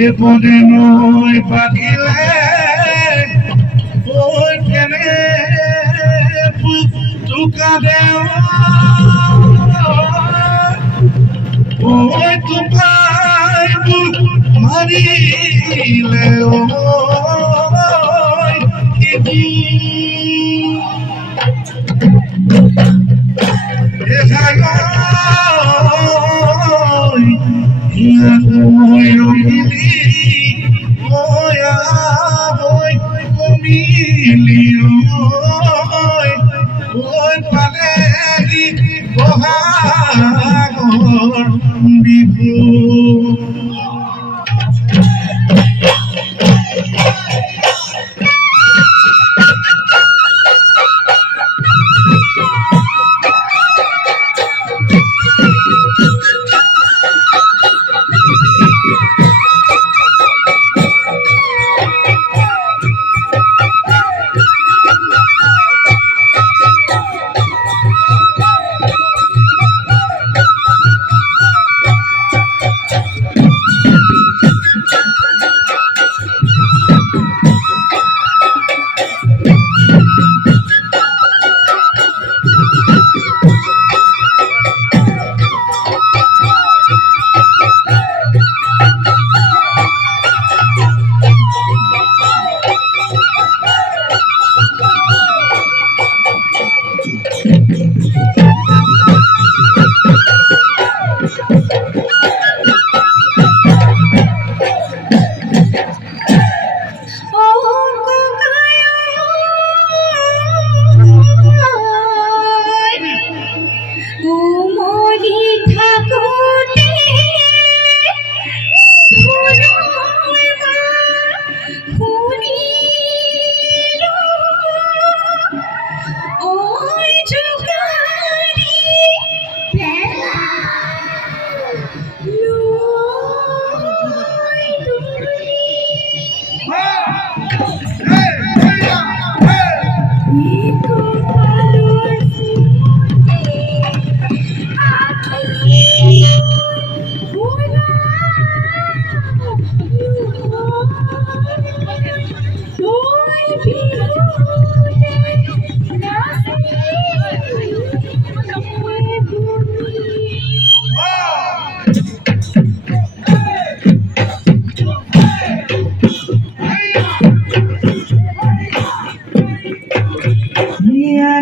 এ পদে নয় পাঠিলে ওই কেনে টুকা দেও ওই টুকাই মারিলে ওই কি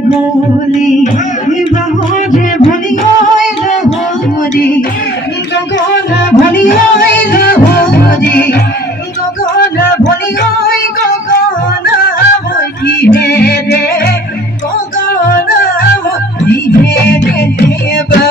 গোলি বাহরে ভলি হইল হরি গগন ভলি হইল হরি গগন ভলি হই গগন ভলি হে রে গগন ভলি হে রে দেবা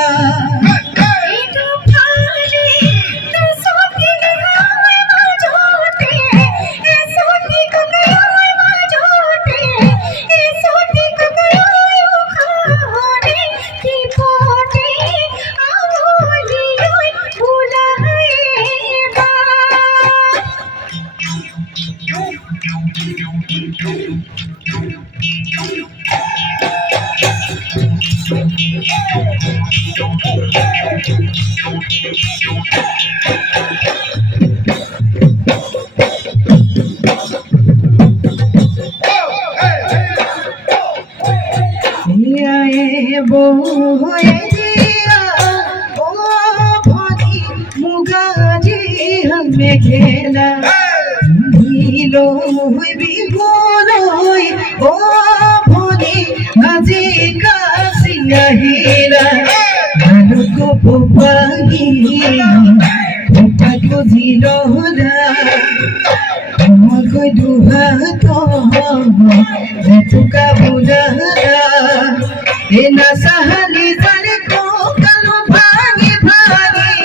মেঘেলা নীলো বিভোলই ও ভনি আজি কাশি নাহিলা আলোক পোপাগি পোপাক বুঝিললা মই দুহাত জেতুকা বুলালা এ না সাহালি জারে কালো ভাঙি ভাঙি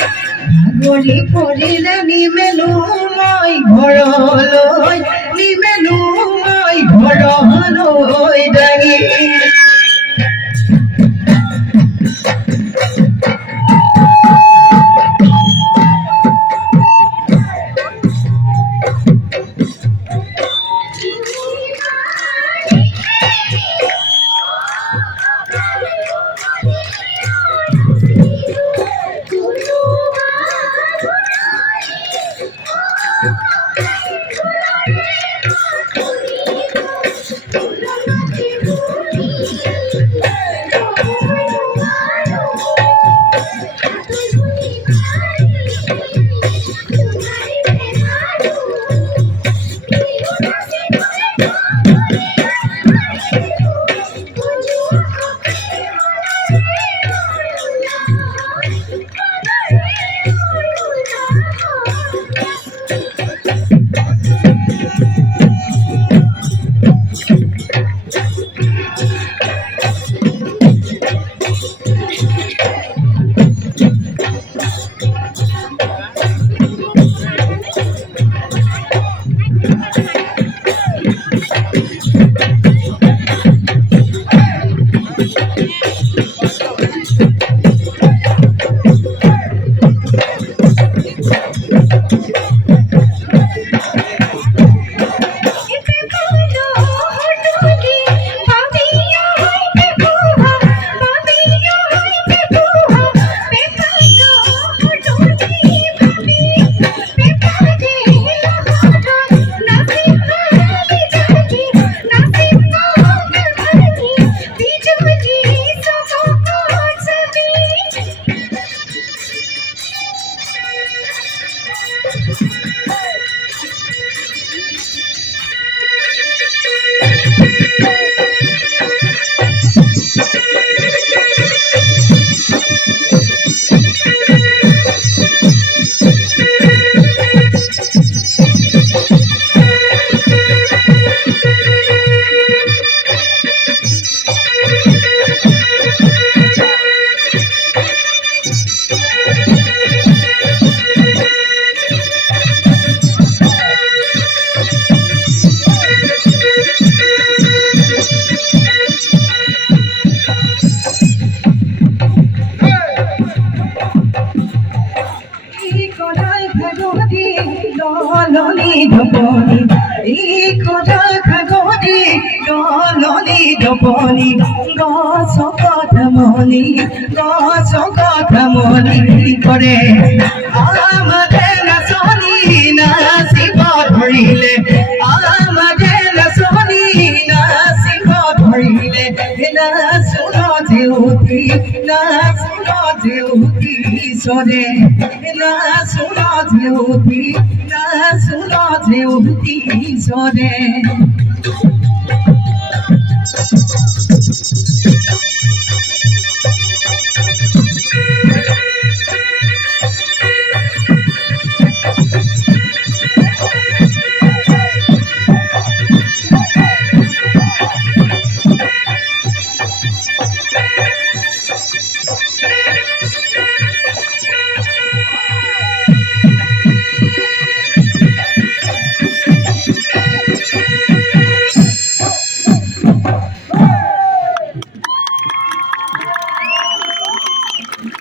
গলি পৰিলে নিমেলো মই ঘৰলৈ নিমেলো মই ঘৰলৈ দাঙি দলনি দপনি এই কথা খাগনি দলনি দপনি গছ কথা মনি কৰে আমাকে নাচনি নাচিব ধৰিলে আমাকে নাচনি নাচিব ধৰিলে নাচুন জেউতি চৰে নাচুন জেউতি চৰে